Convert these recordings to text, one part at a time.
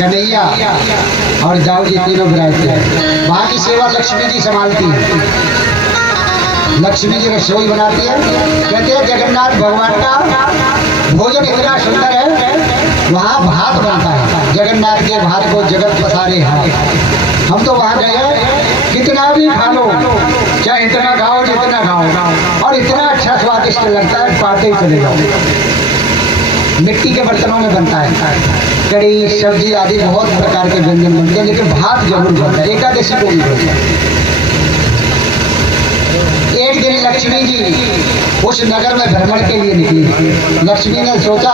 कन्हैया और दाऊ जी तीनों विराजते हैं। वहाँ की सेवा लक्ष्मी जी संभालती है। लक्ष्मी जी रसोई बनाती है। कहते हैं जगन्नाथ भगवान का भोजन इतना सुंदर है, वहाँ भात बनता है। जगन्नाथ के भात को जगत पसारे हैं। हम तो वहाँ गए, कितना भी खा लो, चाहे इतना खाओ जितना खाओ, और इतना अच्छा स्वादिष्ट लगता है, पाते ही चले जाओ। मिट्टी के बर्तनों में बनता है। कड़ी सब्जी आदि बहुत प्रकार के व्यंजन बनते हैं, लेकिन भात जरूर बनता है। एकादशी को भी बनता है। एक दिन लक्ष्मी जी उस नगर में भ्रमण के लिए निकली। लक्ष्मी ने सोचा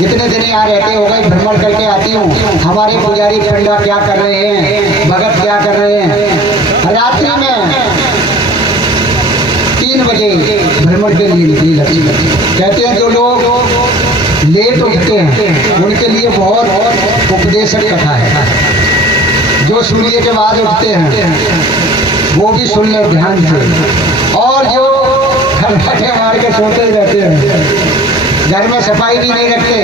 इतने दिन यहाँ रहते हो गए, भ्रमण करके आती हूँ, हमारे पुजारी पंडा क्या कर रहे हैं, भगत क्या कर रहे हैं। रात्रि में 3 बजे भ्रमण के लिए निकली लक्ष्मी। कहते हैं जो लोग लेट उठते हैं उनके लिए बहुत उपदेशक कथा है। जो सूर्य के बाद उठते हैं वो भी सुन ले ध्यान से, और जो खटखटे मार के सोते रहते हैं, घर में सफाई भी नहीं रखते,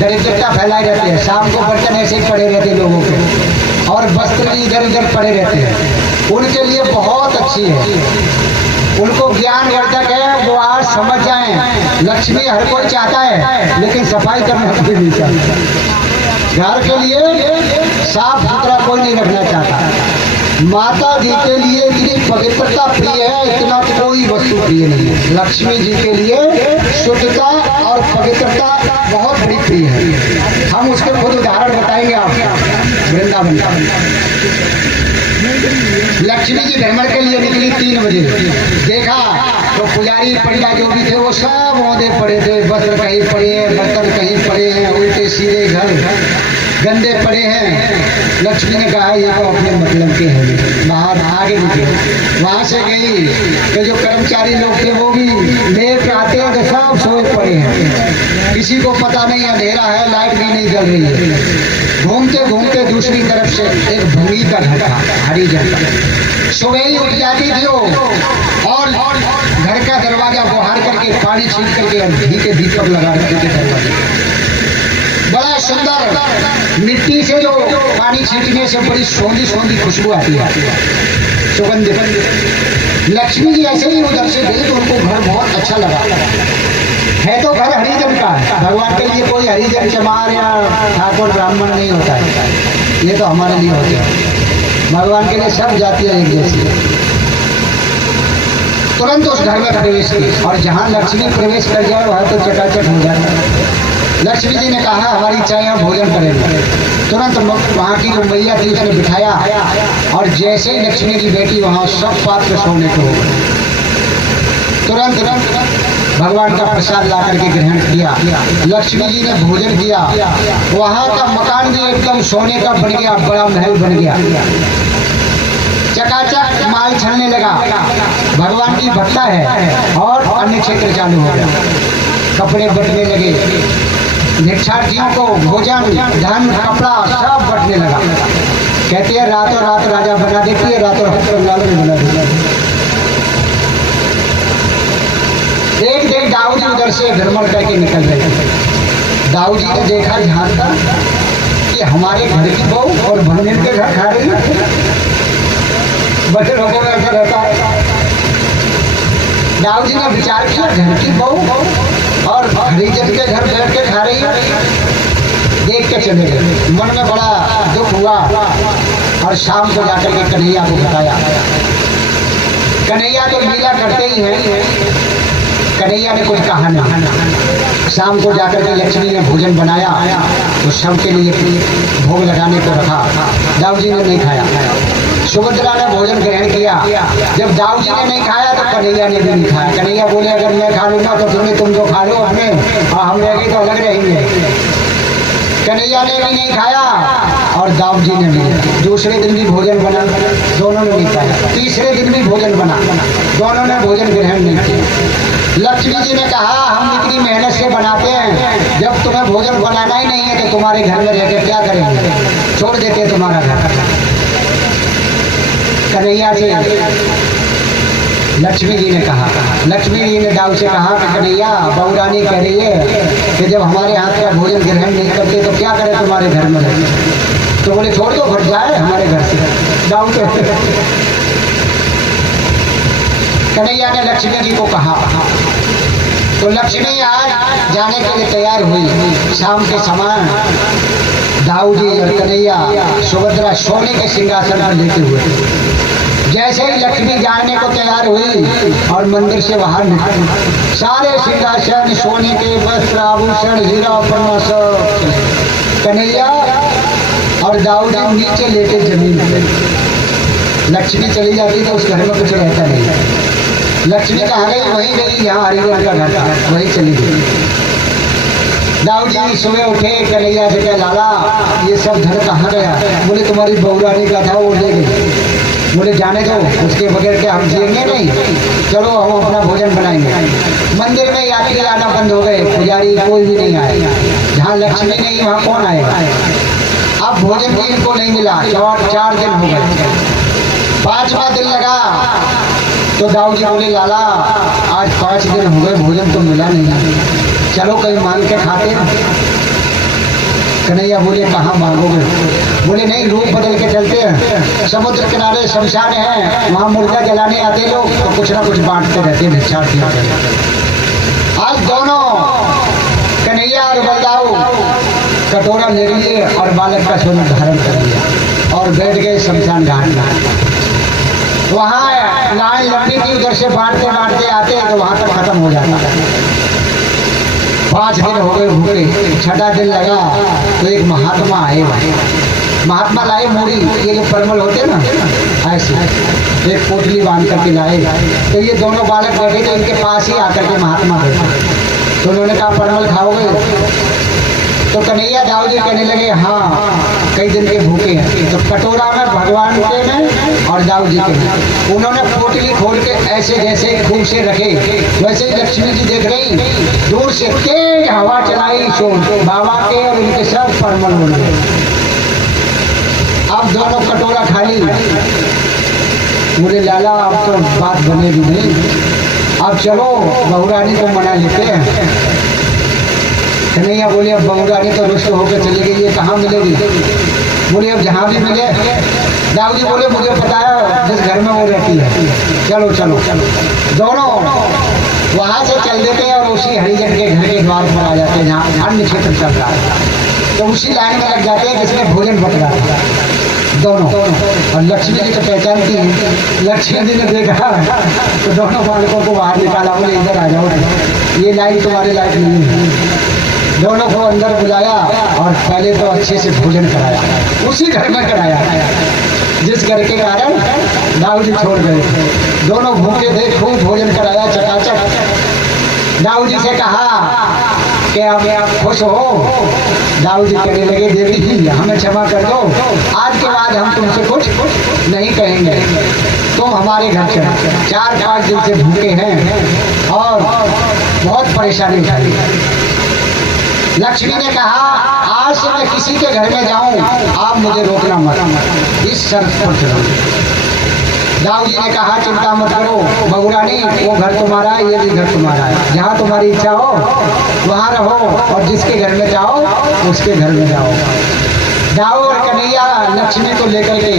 दरिद्रता फैलाए रहते हैं, शाम को बर्तन ऐसे ही पड़े रहते लोगों के, और वस्त्र भी इधर उधर पड़े रहते हैं, उनके लिए बहुत अच्छी है। उनको ज्ञान वर्धक है, वो आज समझ जाएं लक्ष्मी हर कोई चाहता है, लेकिन सफाई करना कोई नहीं चाहता। घर के लिए साफ सुथरा कोई नहीं रखना चाहता। माता जी के लिए इतनी पवित्रता प्रिय है, इतना कोई वस्तु प्रिय नहीं है। लक्ष्मी जी के लिए शुद्धता और पवित्रता बहुत बड़ी प्रिय है। हम उसके खुद उदाहरण बताएंगे आपको। वृंदावन का लक्ष्मी जी भ्रमण के लिए निकली 3 बजे। देखा तो पुजारी पंडा जो भी थे वो सब औंधे पड़े थे, वस्त्र कहीं पड़े हैं, बर्तन कहीं पड़े हैं, उल्टे सीधे घर गंदे पड़े हैं। लक्ष्मी ने कहा ये तो अपने मतलब के हैं, बाहर आगे निकले। वहां से गई तो जो कर्मचारी लोग थे वो भी लेट आते हैं तो सब सोए पड़े हैं, किसी को पता नहीं, अंधेरा है, लाइट भी नहीं जल रही है। घूमते घूमते दूसरी तरफ से एक भूमि का घर था, हरिजन। सुबह ही उठ जाती थी और घर का दरवाजा बुहार करके पानी छीट करके और घी के दीपक लगा रखते थे दरवाजे। बड़ा सुंदर मिट्टी से जो पानी छीटने से बड़ी सोंधी सोंधी खुशबू आती है, सुगंध। लक्ष्मी जी ऐसे ही उधर से गई तो उनको घर बहुत अच्छा लगा। है तो घर हरिजन का, भगवान के लिए कोई हरिजन चमार या ठाकुर ब्राह्मण नहीं होता है, ये तो हमारे लिए होते हैं। भगवान के लिए सब जातियां एक जैसी। तुरंत उस घर में प्रवेश की, और जहाँ लक्ष्मी प्रवेश कर जाए वहाँ तो चकाचक हो जाए। लक्ष्मी जी ने कहा हमारी चाय यहाँ भोजन करेंगे। तुरंत वहाँ की जो मैया थी उसने बिठाया, और जैसे ही लक्ष्मी जी बैठी वहाँ सब पात्र सोने को हो गए। तुरंत भगवान का प्रसाद ला करके ग्रहण किया। लक्ष्मी जी ने भोजन किया। वहाँ का मकान भी एकदम सोने का बन गया, बड़ा महल बन गया। चकाचक माल छलने लगा। भगवान की भक्ता है, और अन्य क्षेत्र चालू हो गया। कपड़े बटने लगे, भिक्षार्थियों को भोजन, धन, कपड़ा सब बटने लगा। कहते हैं रातों रात राजा बना देती है, रातों रात कंगाल में बना देती है। एक दिन दाऊ जी उधर से भ्रमण करके निकल रहे थे। दाऊ जी ने देखा ध्यान का कि हमारे घर की बहू और भगवान के घर खा रही है। बड़े लोगों में ऐसा रहता है। दाऊ जी ने विचार किया घर की बहू और हरिजन के घर बैठ के खा रही है, देख के चले गए। मन में बड़ा दुख हुआ, और शाम को जाकर के कन्हैया को बताया। कन्हैया तो लीला करते ही हैं, कन्हैया ने कुछ कहा नहीं। शाम को जाकर के लक्ष्मी ने भोजन बनाया, तो सबके लिए भोग लगाने को रखा। दाऊ जी ने नहीं खाया। सुभद्रा ने भोजन ग्रहण किया। जब दाऊ जी ने नहीं खाया तो कन्हैया ने भी नहीं खाया। कन्हैया बोले अगर मैं खा लूंगा तो तुम जो खा लो हमें, और हम रहेंगे तो अलग रहेंगे। कन्हैया ने भी नहीं खाया, और दाऊ जी ने भी। दूसरे दिन भी भोजन बना, दोनों ने नहीं खाया। तीसरे दिन भी भोजन बना, दोनों ने भोजन ग्रहण नहीं किया। लक्ष्मी जी ने कहा हम इतनी मेहनत से बनाते हैं, जब तुम्हें भोजन बनाना ही नहीं है तो तुम्हारे घर में रहकर क्या करेंगे, छोड़ देते तुम्हारा घर। कन्हैया से लक्ष्मी जी ने कहा, लक्ष्मी जी ने दाऊ से कहा कि कन्हैया बहू रानी कह रही है कि जब हमारे हाथ का भोजन ग्रहण नहीं करते तो क्या करें तुम्हारे घर में रहे। तो बोले छोड़ दो, हट जाए हमारे घर से। दाऊ कन्हैया ने लक्ष्मी जी को कहा। तो लक्ष्मी आज जाने के लिए तैयार हुई। शाम के समान दाऊ जी और कन्हैया सुभद्रा सोने के सिंहासन पर लेटे हुए। जैसे ही लक्ष्मी जाने को तैयार हुई और मंदिर से बाहर निकली, सारे सिंहासन सोने के वस्त्र आभूषण हीरा पन्ना सब। कन्हैया और दाऊ जी नीचे लेटे जमीन पे। लक्ष्मी चली जाती तो उस घर में कुछ रहता नहीं। लक्ष्मी कहाँ गई? वहीं गई, यहाँ हरिहर का घर था, वहीं चली गई। दाऊ जी सुबह उठे, कन्हैया से कहा लाला ये सब धन कहाँ गया? बोले तुम्हारी बहू रानी का था, वो ले गई। बोले जाने दो, उसके बगैर क्या हम जिएंगे नहीं, चलो हम अपना भोजन बनाएंगे। मंदिर में यात्री आना बंद हो गए, पुजारी कोई भी नहीं आए। जहाँ लक्ष्मी नहीं वहाँ कौन आएगा? अब भोजन भी इनको नहीं मिला। 4 दिन हो गए। 5वां दिन लगा तो दाऊ जी बोले लाला आज 5 दिन हो गए, भोजन तो मिला नहीं, चलो कहीं मांग के खाते। कन्हैया बोले कहाँ मांगोगे? बोले नहीं, रूप बदल के चलते हैं, समुद्र किनारे शमशान है, वहाँ मुर्गा जलाने आते लोग, तो कुछ ना कुछ बांटते रहते हैं, भिक्षा। आज दोनों कन्हैया और बलदाऊ कटोरा ले लिए और बालक का सोना धारण कर लिया और बैठ गए शमशान घाट में। वहाँ लाइन लंबी थी, उधर से बांटते बांटते आते तो वहाँ तक खत्म हो जाता। 5 दिन हो गए भूखे। 6वां दिन लगा तो एक महात्मा आए। महात्मा लाए मूड़ी, ये जो परमल होते ना ऐसे एक पोटली बांध करके लाए। तो ये दोनों बालक बैठे थे, इनके पास ही आकर के महात्मा बैठे। तो उन्होंने कहा परमल खाओगे? तो कन्हैया दाऊ जी कहने लगे हाँ कई दिन के भूखे हैं। तो कटोरा में भगवान के में और दाऊ जी के में उन्होंने पोटली खोल के ऐसे जैसे खूब से रखे, वैसे ही लक्ष्मी जी देख रही, दूर से तेज हवा चलाई, शोर बाबा के और उनके सब परमल हो गए। अब दोनों कटोरा खाली। बोले लाला अब तो बात बनेगी नहीं, अब चलो बहू रानी को मना लेते हैं। कन्हैया बोले अब बहू रानी तो रुष्ट होकर चली गई है, कहाँ मिलेगी? बोले अब जहाँ भी मिले। दाऊ जी बोले मुझे पता है जिस घर में वो रहती है, चलो चलो चलो। दोनों वहाँ से चल देते हैं और उसी हरिजन के घर के द्वार पर आ जाते हैं जहाँ अन्य क्षेत्र चल रहा है। तो उसी लाइन में लग जाते हैं जिसमें भोजन बट रहा था दोनों। और लक्ष्मी जी को पहचानती है। लक्ष्मी जी ने देखा तो दोनों बालकों को बाहर निकाला, बोले इधर आ जाओ, ये लाइन तुम्हारे लायक नहीं है। दोनों को अंदर बुलाया और पहले तो अच्छे से भोजन कराया, उसी घर में कराया जिस घर के कारण दाऊ जी छोड़ गए। दोनों भूखे थे, खूब भोजन कराया चकाचक। दाऊ जी से कहा कि अब आप खुश हो? दाऊ जी कहने लगे देवी जी हमें क्षमा कर दो, आज के बाद हम तुमसे कुछ नहीं कहेंगे, तुम हमारे घर चलो। 4-5 दिन से भूखे हैं और बहुत परेशानी उठाई। लक्ष्मी ने कहा आज से मैं किसी के घर में जाऊं आप मुझे रोकना मत, इस शर्त पर चलो। दाऊ जी ने कहा चिंता मत करो बहू रानी, वो घर तुम्हारा है, ये भी घर तुम्हारा है, जहाँ तुम्हारी इच्छा हो वहाँ रहो और जिसके घर में जाओ उसके घर में जाओ। दाऊ और कन्हैया लक्ष्मी को लेकर के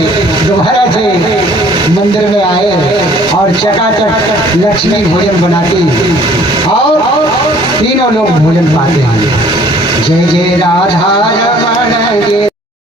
दोबारा से मंदिर में आए और चकाचक लक्ष्मी भोजन बनाती और तीनों लोग भोजन पाते हैं। जय जय राधा रमण